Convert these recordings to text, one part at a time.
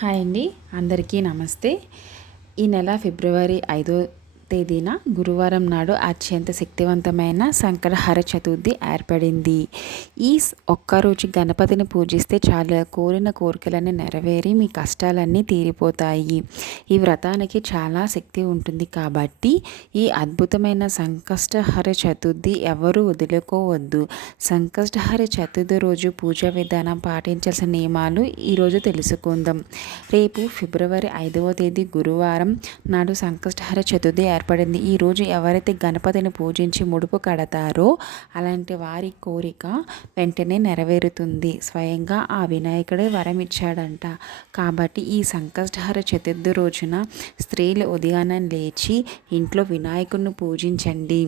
Hi అండి. అందరికీ నమస్తే. ఈ నెల ఫిబ్రవరి ఐదో తేదీన గురువారం నాడు అత్యంత శక్తివంతమైన సంకటహర చతుర్థి ఏర్పడింది. ఈ ఒక్కరోజు గణపతిని పూజిస్తే చాలా కోరిన కోరికలన్నీ నెరవేరి మీ కష్టాలన్నీ తీరిపోతాయి. ఈ వ్రతానికి చాలా శక్తి ఉంటుంది కాబట్టి ఈ అద్భుతమైన సంకష్టహర చతుర్థి ఎవరు వదులుకోవద్దు. సంకష్టహర చతుర్థి రోజు పూజా విధానం పాటించాల్సిన నియమాలు ఈరోజు తెలుసుకుందాం. రేపు ఫిబ్రవరి ఐదవ తేదీ గురువారం నాడు సంకష్టహర చతుర్థి ఏర్పడింది. ఈరోజు ఎవరైతే గణపతిని పూజించి ముడుపు కడతారో అలాంటి వారి కోరిక వెంటనే నెరవేరుతుంది. స్వయంగా ఆ వినాయకుడే వరం ఇచ్చాడంట. కాబట్టి ఈ సంకష్టహర చతుర్థి రోజున స్త్రీలు ఉదయాన్నం లేచి ఇంట్లో వినాయకుడిని పూజించండి.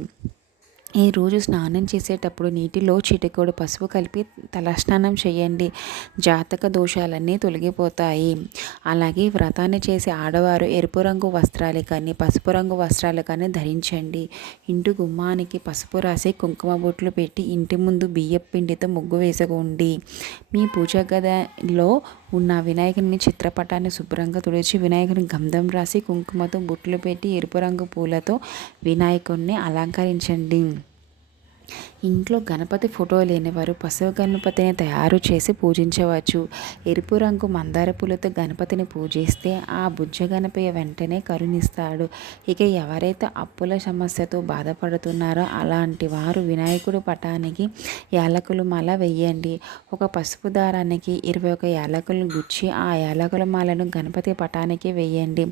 ఈరోజు స్నానం చేసేటప్పుడు నీటిలో చిటికోడు పసుపు కలిపి తలస్నానం చేయండి. జాతక దోషాలన్నీ తొలగిపోతాయి. అలాగే వ్రతాన్ని చేసే ఆడవారు ఎరుపు రంగు వస్త్రాలు కానీ పసుపు రంగు వస్త్రాలు కానీ ధరించండి. ఇంటి గుమ్మానికి పసుపు రాసి కుంకుమ బొట్లు పెట్టి ఇంటి ముందు బియ్యం పిండితో ముగ్గు వేసుకోండి. మీ పూజా గదిలో ఉన్న వినాయకుని చిత్రపటాన్ని శుభ్రంగా తుడిచి వినాయకుని గంధం రాసి కుంకుమతో బుట్లు పెట్టి ఎరుపు రంగు పూలతో వినాయకుడిని అలంకరించండి. ఇంట్లో గణపతి ఫోటో లేనివారు పశువు గణపతిని తయారు చేసి పూజించవచ్చు. ఎరుపు రంగు మందార పూలతో గణపతిని పూజిస్తే ఆ బుజ్జ గణపయ్య వెంటనే కరుణిస్తాడు. ఇక ఎవరైతే అప్పుల సమస్యతో బాధపడుతున్నారో అలాంటి వారు వినాయకుడు పటానికి యాలకులు మాల వెయ్యండి ఒక పసుపు దారానికి ఇరవై ఒక యాలకులు గుచ్చి ఆ యాలకుల మాలను గణపతి పటానికి వెయ్యండి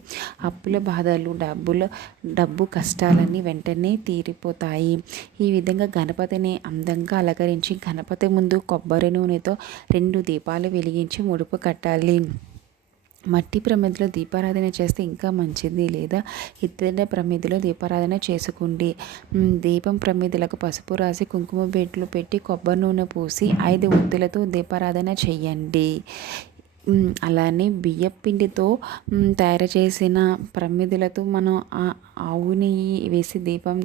అప్పుల బాధలు డబ్బులు డబ్బు కష్టాలన్నీ వెంటనే తీరిపోతాయి. ఈ విధంగా గణ గణపతిని అందంగా అలంకరించి గణపతి ముందు కొబ్బరి నూనెతో రెండు దీపాలు వెలిగించి ముడుపు కట్టాలి. మట్టి ప్రమిదిలో దీపారాధన చేస్తే ఇంకా మంచిది లేదా? ఇతర ప్రమిదిలో దీపారాధన చేసుకోండి. దీపం ప్రమిదలకు పసుపు రాసి కుంకుమ బెడ్లు పెట్టి కొబ్బరి నూనె పూసి ఐదు ఒత్తులతో దీపారాధన చేయండి. అలానే బియ్యం పిండితో తయారు చేసిన ప్రమిదలతో మనం ఆవు నెయ్యి వేసి దీపం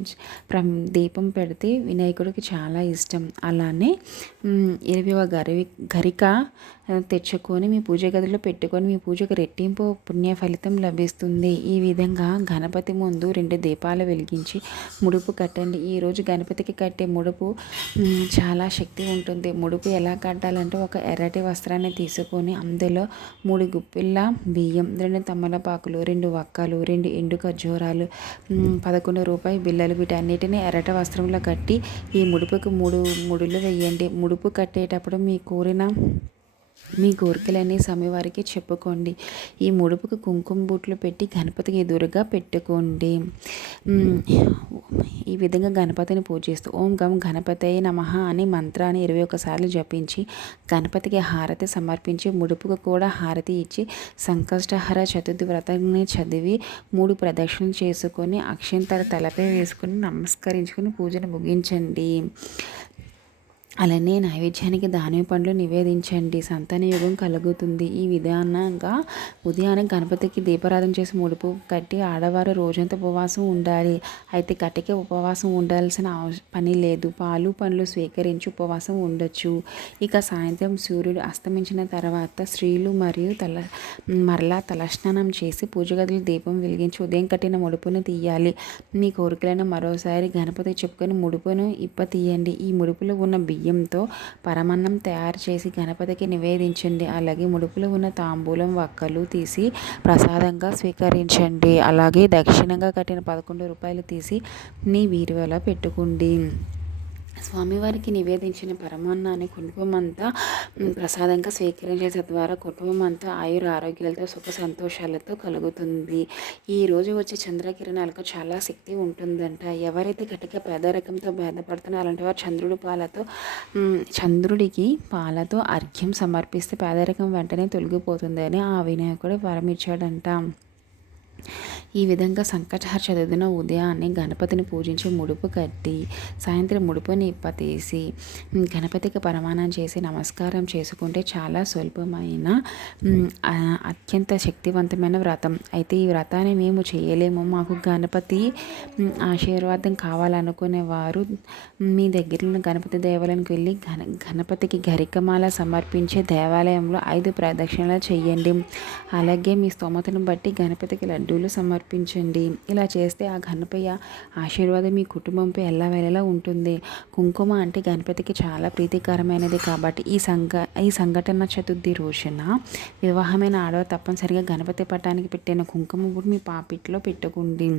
దీపం పెడితే వినాయకుడికి చాలా ఇష్టం. అలానే ఇరవై గరి గరిక తెచ్చుకొని మీ పూజ గదిలో పెట్టుకొని మీ పూజకు రెట్టింపు పుణ్య ఫలితం లభిస్తుంది. ఈ విధంగా గణపతి ముందు రెండు దీపాలు వెలిగించి ముడుపు కట్టండి. ఈరోజు గణపతికి కట్టే ముడుపు చాలా శక్తి ఉంటుంది. ముడుపు ఎలా కట్టాలంటే ఒక ఎర్రటి వస్త్రాన్ని తీసుకొని అందులో మూడు గుప్పిళ్ళ బియ్యం రెండు తమలపాకులు రెండు వక్కలు రెండు ఎండు ఖర్జూరాలు పదకొండు రూపాయి బిల్లలు వీటన్నిటిని ఎర్రట వస్త్రంలో కట్టి ఈ ముడుపుకు మూడు ముడులు వేయండి. ముడుపు కట్టేటప్పుడు మీ కోరిన మీ కోరికలన్నీ స్వామివారికి చెప్పుకోండి. ఈ ముడుపుకు కుంకుమ బూట్లు పెట్టి గణపతికి ఎదురుగా పెట్టుకోండి. ఈ విధంగా గణపతిని పూజిస్తూ ఓం గం గణపతయ నమ అని మంత్రాన్ని ఇరవై ఒకసార్లు జపించి గణపతికి హారతి సమర్పించి ముడుపుకు కూడా హారతి ఇచ్చి సంకష్టహర చతుర్థి వ్రతాన్ని చదివి మూడు ప్రదక్షిణలు చేసుకొని అక్షంతర తలపై వేసుకొని నమస్కరించుకొని పూజను ముగించండి. అలానే నైవేద్యానికి దానిమ్మ పండ్లు నివేదించండి. సంతాన యోగం కలుగుతుంది. ఈ విధానంగా ఉదయాన్నే గణపతికి దీపారాధన చేసి ముడుపు కట్టి ఆడవారు రోజంతా ఉపవాసం ఉండాలి. అయితే కట్టికి ఉపవాసం ఉండాల్సిన పని లేదు. పాలు పండ్లు స్వీకరించి ఉపవాసం ఉండొచ్చు. ఇక సాయంత్రం సూర్యుడు అస్తమించిన తర్వాత స్త్రీలు మరియు తల మరలా తలస్నానం చేసి పూజ దీపం వెలిగించి ఉదయం కట్టిన ముడుపును తీయాలి. మీ కోరికలను మరోసారి గణపతి చెప్పుకొని ముడుపును ఇప్ప తీయండి. ఈ ముడుపులో ఉన్న బియ్యం బియ్యంతో పరమన్నం తయారు చేసి గణపతికి నివేదించండి. అలాగే ముడుపులో ఉన్న తాంబూలం వక్కలు తీసి ప్రసాదంగా స్వీకరించండి. అలాగే దక్షిణంగా కట్టిన పదకొండు రూపాయలు తీసి మీ వీరివల పెట్టుకోండి. స్వామివారికి నివేదించిన పరమాన్నాన్ని కుటుంబం అంతా ప్రసాదంగా స్వీకరించే తద్వారా కుటుంబం అంతా ఆయుర ఆరోగ్యాలతో సుఖ సంతోషాలతో కలుగుతుంది. ఈరోజు వచ్చే చంద్రకిరణాలకు చాలా శక్తి ఉంటుందంట. ఎవరైతే గట్టిగా పేదరికంతో బాధపడుతున్నారో అలాంటి వారు చంద్రుడి పాలతో చంద్రుడికి పాలతో అర్ఘ్యం సమర్పిస్తే పేదరికం వెంటనే తొలగిపోతుందని ఆ వినాయకుడు వరమిచ్చాడంట. ఈ విధంగా సంకటహర చతుర్థిన ఉదయాన్నే గణపతిని పూజించి ముడుపు కట్టి సాయంత్రం ముడుపుని ఇప్పతీసి గణపతికి పరమాణం చేసి నమస్కారం చేసుకుంటే చాలా స్వల్పమైన అత్యంత శక్తివంతమైన వ్రతం. అయితే ఈ వ్రతాన్ని మేము చేయలేము. మాకు గణపతి ఆశీర్వాదం కావాలనుకునే వారు మీ దగ్గర ఉన్న గణపతి దేవాలయానికి వెళ్ళి గణ గణపతికి గరికమాల సమర్పించే దేవాలయంలో ఐదు ప్రదక్షిణలు చేయండి. అలాగే మీ స్తోమతను బట్టి గణపతికి లడ్డు లడ్డూలు సమర్పించండి. ఇలా చేస్తే ఆ గణపయ్య ఆశీర్వాదం మీ కుటుంబంపై ఎల్లవేళలా ఉంటుంది. కుంకుమ అంటే గణపతికి చాలా ప్రీతికరమైనది కాబట్టి ఈ సంఘ ఈ సంఘటన చతుర్థి రోజున వివాహమైన ఆడవారు తప్పనిసరిగా గణపతి పట్టానికి పెట్టిన కుంకుమ కూడా మీ పాపిట్లో పెట్టుకోండి.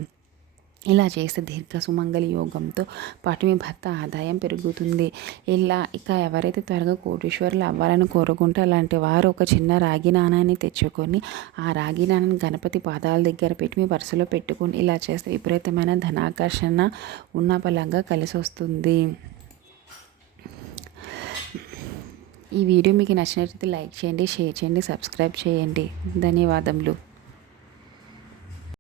ఇలా చేస్తే దీర్ఘ సుమంగళి యోగంతో పాటు మీ భర్త ఆదాయం పెరుగుతుంది. ఇలా ఇక ఎవరైతే త్వరగా కోటీశ్వరులు అవ్వాలని కోరుకుంటే అలాంటి వారు ఒక చిన్న రాగి నాణాన్ని తెచ్చుకొని ఆ రాగి నాణాన్ని గణపతి పాదాల దగ్గర పెట్టి మీ పర్సులో పెట్టుకొని ఇలా చేస్తే విపరీతమైన ధనాకర్షణ ఉన్న బలంగా కలిసి వస్తుంది. ఈ వీడియో మీకు నచ్చినట్లయితే లైక్ చేయండి షేర్ చేయండి సబ్స్క్రైబ్ చేయండి. ధన్యవాదములు.